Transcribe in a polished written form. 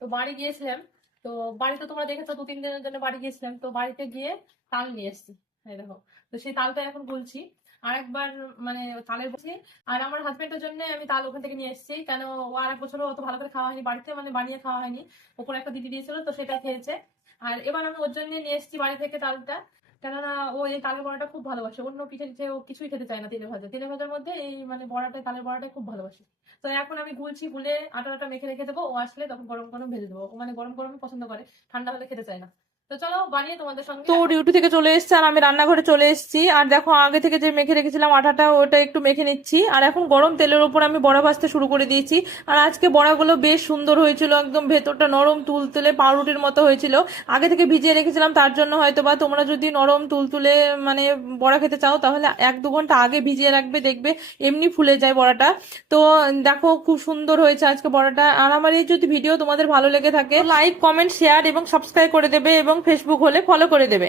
তো বাড়ি গিয়েছিলাম। তো বাড়িতে তোমরা দেখেছো 2-3 দিনের জন্য বাড়ি গিয়েছিলাম। তো বাড়িতে গিয়ে তাল নিয়ে এসেছি, এই দেখো। তো সেই তালটা এখন গুলছি। আর একবার মানে তালের বসে, আর আমার হাজবেন্ডের জন্য আমি তাল ওখান থেকে নিয়ে এসেছি, কেন ও আর এক বছরও অত ভালো করে খাওয়া হয়নি বাড়িতে, মানে বানিয়ে খাওয়া হয়নি। ওপরে একটা দিদি দিয়েছিল, তো সেটা খেয়েছে। আর এবার আমি ওর জন্য নিয়ে এসেছি বাড়ি থেকে তালটা, কেননা ও এই তালের বড়াটা খুব ভালোবাসে। অন্য পিঠে টিঠে ও কিছুই খেতে চায় না, তেলে ভাজা তেলে ভাজার মধ্যে এই মানে বড়াটা, তালের বড়াটা খুব ভালোবাসে। তো এখন আমি গুলছি, গুলে আটা মেখে রেখে দেবো, ও আসলে তখন গরম গরম ভেজে দেবো। ও মানে গরম গরমই পছন্দ করে, ঠান্ডা হলে খেতে চায় না। তো চলো বানিয়ে তোমাদের সঙ্গে তো দেখাবো। ডিউটি থেকে চলে এসেছে আর আমি রান্নাঘরে চলে এসেছি। আর দেখো আগে থেকে যে মেখে রেখেছিলাম আটাটা, ওটা একটু মেখে নিচ্ছি। আর এখন গরম তেলের উপর আমি বড়া ভাজতে শুরু করে দিয়েছি। আর আজকে বড়াগুলো বেশ সুন্দর হয়েছিল, একদম ভেতরটা নরম তুলতুলে পাউরুটির মতো হয়েছিল। আগে থেকে ভিজিয়ে রেখেছিলাম, তার জন্য হয়তো বা তোমরা যদি নরম তুলতুলে মানে বড়া খেতে চাও তাহলে 1-2 ঘন্টা আগে ভিজিয়ে রাখবে, দেখবে এমনি ফুলে যায় বড়াটা। তো দেখো খুব সুন্দর হয়েছে আজকে বড়াটা। আর আমার এই যদি ভিডিও তোমাদের ভালো লেগে থাকে, লাইক কমেন্ট শেয়ার এবং সাবস্ক্রাইব করে দেবে, এবং ফেসবুক হলে ফলো করে দেবে।